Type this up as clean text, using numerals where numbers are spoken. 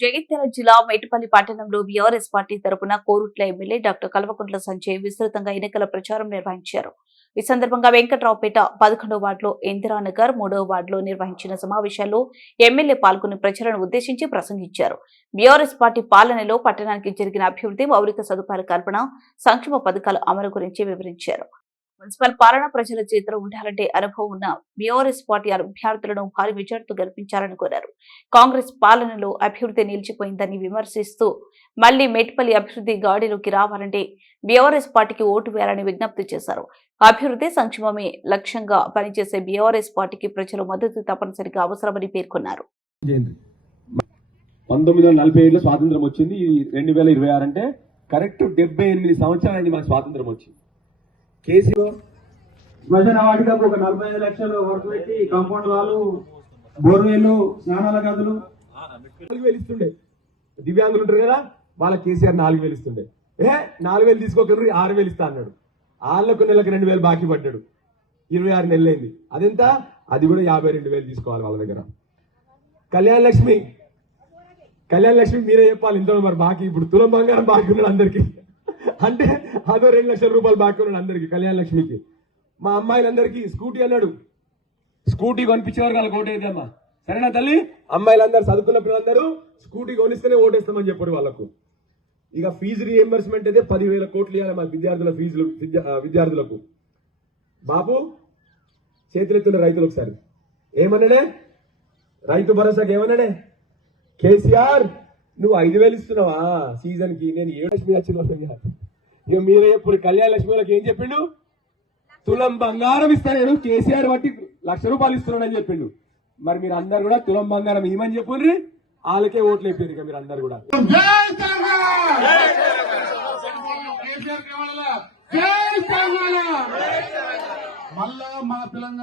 జగిత్యాల జిల్లా మేటిపల్లి పట్టణంలో BRS party తరపున కోరుట్ల ఎమ్మెల్యే డాక్టర్ కల్వకుంట్ల సంజయ్ విస్తృతంగా ఎన్నికల ప్రచారం నిర్వహించారు. ఈ సందర్భంగా వెంకట్రావుపేట 11వ వార్డులో ఇందిరానగర్ 3వ వార్డులో నిర్వహించిన సమావేశాల్లో ఎమ్మెల్యే పాల్గొని ప్రజలను ఉద్దేశించి ప్రసంగించారు. బీఆర్ఎస్ పార్టీ పాలనలో పట్టణానికి జరిగిన అభివృద్ధి, మౌలిక సదుపాయాల కల్పన, సంక్షేమ పథకాల అమలు గురించి వివరించారు. మున్సిపల్ పాలన ప్రజల చేతిలో ఉండాలంటే అనుభవం ఉన్న బీఆర్ఎస్ పార్టీ అభ్యర్థులను భారీ మెజార్టీతో గెలిపించాలని కోరారు. కాంగ్రెస్ పాలనలో అభివృద్ధి నిలిచిపోయిందని విమర్శిస్తూ మళ్లీ మేటిపల్లి అభివృద్ధి గాడిలోకి రావాలంటే బీఆర్ఎస్ పార్టీకి ఓటు వేయాలని విజ్ఞప్తి చేశారు. అభివృద్ధి, సంక్షేమమే లక్ష్యంగా పనిచేసే బీఆర్ఎస్ పార్టీకి ప్రజల మద్దతు తప్పనిసరిగా అవసరమని పేర్కొన్నారు. 1947లో స్వాతంత్రం వచ్చింది. 2026 అంటే కరెక్ట్ 78 సంవత్సరాలండి మనకు స్వాతంత్రం వచ్చింది. కేసీఆర్ శ్మశాన వాటికకు ఒక 45 లక్షలు వర్క్ పెట్టి కాంపౌండ్ వాళ్ళు, బోర్వేలు, స్నానాల గదులు 4,000 ఇస్తుండే. దివ్యాంగులు ఉంటారు కదా, వాళ్ళ కేసీఆర్ 4,000 ఇస్తుండే. 4,000 తీసుకోకరు 6,000 ఇస్తా అన్నాడు. వాళ్ళకు నెలకు 2,000 బాకీ పడ్డాడు. 26 నెలలైంది. అదెంత? అది కూడా 52,000 తీసుకోవాలి వాళ్ళ దగ్గర. కళ్యాణ లక్ష్మి మీరే చెప్పాలి. ఇంత మరి బాకీ ఇప్పుడు తులం బంగారం బాకీ ఉన్నాడు అందరికి. అంటే అదో 2 లక్షల రూపాయలు బాకీ ఉన్నాడు అందరికి కళ్యాణ లక్ష్మికి. మా అమ్మాయిలందరికీ స్కూటీ అన్నాడు. స్కూటీ కొనిపించేవారు వాళ్ళకి ఓటేద్దామా? సరేనా తల్లి? అమ్మాయిలందరూ చదువుకున్న పిల్లలందరూ స్కూటీ కొనిస్తేనే ఓటేస్తామని చెప్పారు వాళ్ళకు. ఇక ఫీజు రీఎంబర్స్మెంట్ అయితే 10,000 కోట్లు ఇవ్వాలి మా విద్యార్థుల ఫీజులు. విద్యార్థులకు బాబు చేతులెత్తున్న రైతులు ఒకసారి ఏమన్నాడే? రైతు భరోసాకి ఏమన్నాడే? కేసీఆర్ నువ్వు 5,000 ఇస్తున్నావా సీజన్ కి? నేను 7 లక్ష్మి వచ్చిన. ఇక మీరే ఇప్పుడు కళ్యాణ లక్ష్మి వాళ్ళకి ఏం చెప్పిండు? తులం బంగారం ఇస్తా నేను, కేసీఆర్ బట్టి 1,00,000 రూపాయలు ఇస్తున్నాడని చెప్పిండు. మరి మీరు అందరు కూడా తులం బంగారం ఇవ్వమని చెప్పుండ్రి, వాళ్ళకే ఓట్లు అయిపోయింది. ఇక మీరు అందరు కూడా మళ్ళా మన తెలంగాణ